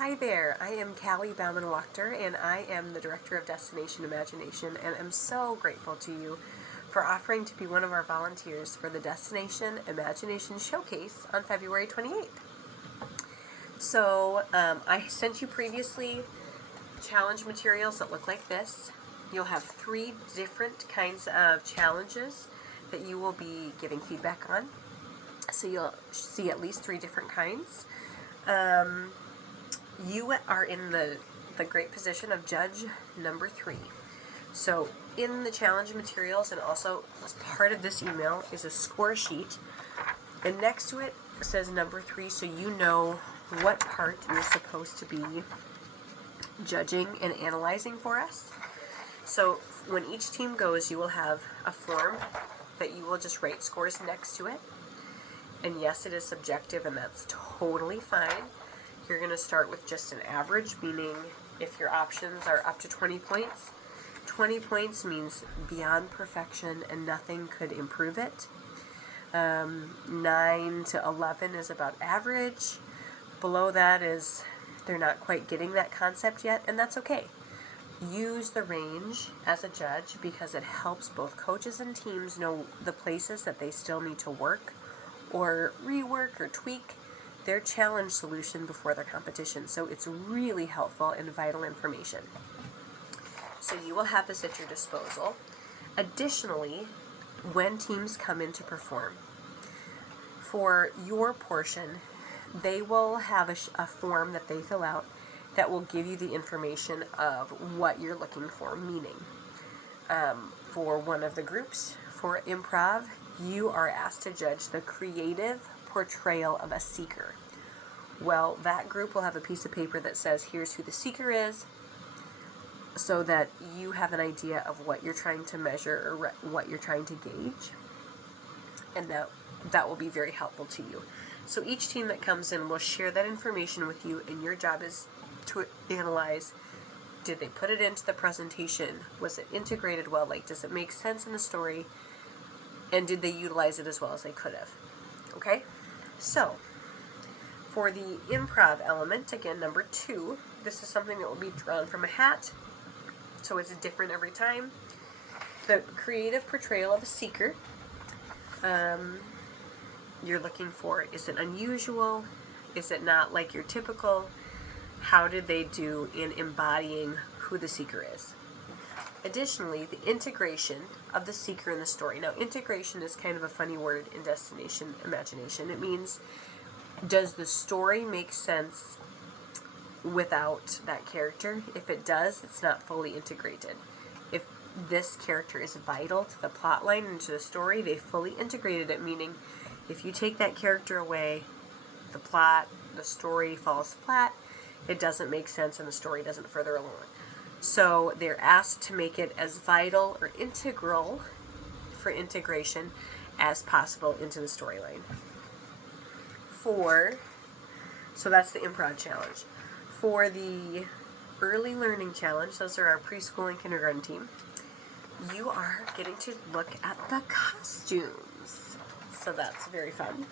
Hi there, I am Callie Bauman-Wachter, and I am the Director of Destination Imagination, and I'm so grateful to you for offering to be one of our volunteers for the Destination Imagination Showcase on February 28th. So, I sent you previously challenge materials that look like this. You'll have 3 different kinds of challenges that you will be giving feedback on. So you'll see at least 3 different kinds. You are in the great position of judge number 3. So in the challenge materials, and also as part of this email, is a score sheet. And next to it says number 3, so you know what part you're supposed to be judging and analyzing for us. So when each team goes, you will have a form that you will just write scores next to it. And yes, it is subjective, and that's totally fine. You're going to start with just an average, meaning if your options are up to 20 points, 20 points means beyond perfection and nothing could improve it. 9 to 11 is about average. Below that is they're not quite getting that concept yet, and that's okay. Use the range as a judge because it helps both coaches and teams know the places that they still need to work or rework or tweak their challenge solution before their competition. So it's really helpful and vital information. So you will have this at your disposal. Additionally, when teams come in to perform, for your portion, they will have a form that they fill out that will give you the information of what you're looking for, meaning for one of the groups, for improv, you are asked to judge the creative portrayal of a seeker. Well, that group will have a piece of paper that says, here's who the seeker is, so that you have an idea of what you're trying to measure or what you're trying to gauge, and that will be very helpful to you. So each team that comes in will share that information with you, and your job is to analyze, did they put it into the presentation? Was it integrated well? Like, does it make sense in the story? And did they utilize it as well as they could have? Okay? So, for the improv element, again, number 2, this is something that will be drawn from a hat, so it's different every time. The creative portrayal of a seeker. You're looking for, is it unusual? Is it not like your typical? How did they do in embodying who the seeker is? Additionally, the integration of the seeker in the story. Now, integration is kind of a funny word in Destination Imagination. It means, does the story make sense without that character? If it does, it's not fully integrated. If this character is vital to the plot line and to the story, they fully integrated it, meaning if you take that character away, the plot, the story falls flat, it doesn't make sense, and the story doesn't further along. So they're asked to make it as vital or integral for integration as possible into the storyline. So that's the improv challenge. For the early learning challenge, those are our preschool and kindergarten team, you are getting to look at the costumes. So that's very fun.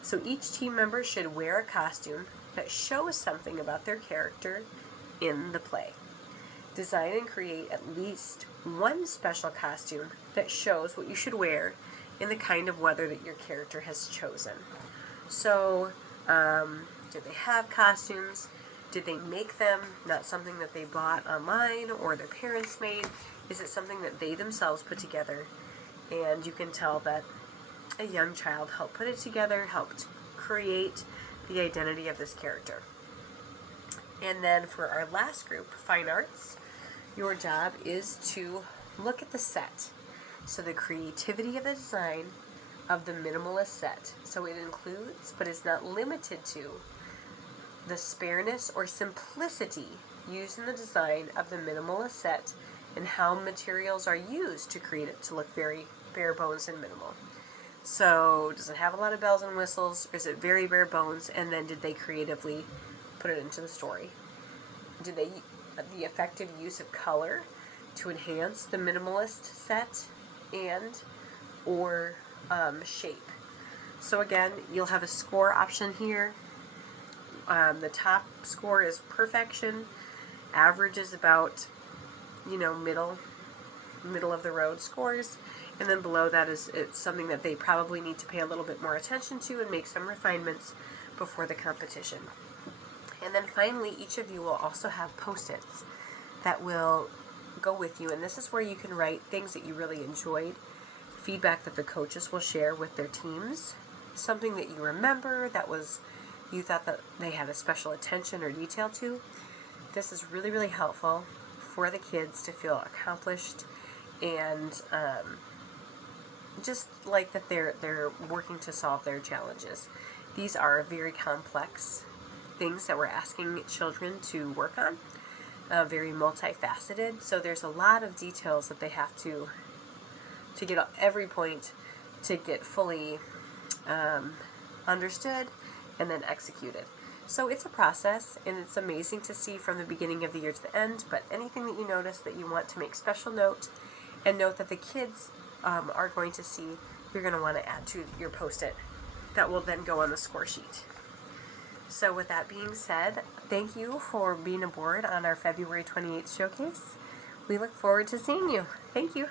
So each team member should wear a costume that shows something about their character in the play. Design and create at least one special costume that shows what you should wear in the kind of weather that your character has chosen. So, do they have costumes? Did they make them? Not something that they bought online or their parents made? Is it something that they themselves put together? And you can tell that a young child helped put it together, helped create the identity of this character. And then for our last group, fine arts, your job is to look at the set. So the creativity of the design of the minimalist set. So it includes, but is not limited to, the spareness or simplicity used in the design of the minimalist set and how materials are used to create it to look very bare bones and minimal. So does it have a lot of bells and whistles, or is it very bare bones, and then did they creatively put it into the story? Did they the effective use of color to enhance the minimalist set and or shape? So again, you'll have a score option here. The top score is perfection. Average is about, middle of the road scores. And then below that is it's something that they probably need to pay a little bit more attention to and make some refinements before the competition. And then finally, each of you will also have Post-its that will go with you. And this is where you can write things that you really enjoyed, feedback that the coaches will share with their teams, something that you remember that you thought that they had a special attention or detail to. This is really, really helpful for the kids to feel accomplished and just like that they're working to solve their challenges. These are very complex things that we're asking children to work on, very multifaceted. So there's a lot of details that they have to get every point to get fully understood and then executed. So it's a process, and it's amazing to see from the beginning of the year to the end. But anything that you notice that you want to make special note, and note that the kids are going to see, you're going to want to add to your Post-it that will then go on the score sheet. So with that being said, thank you for being aboard on our February 28th showcase. We look forward to seeing you. Thank you.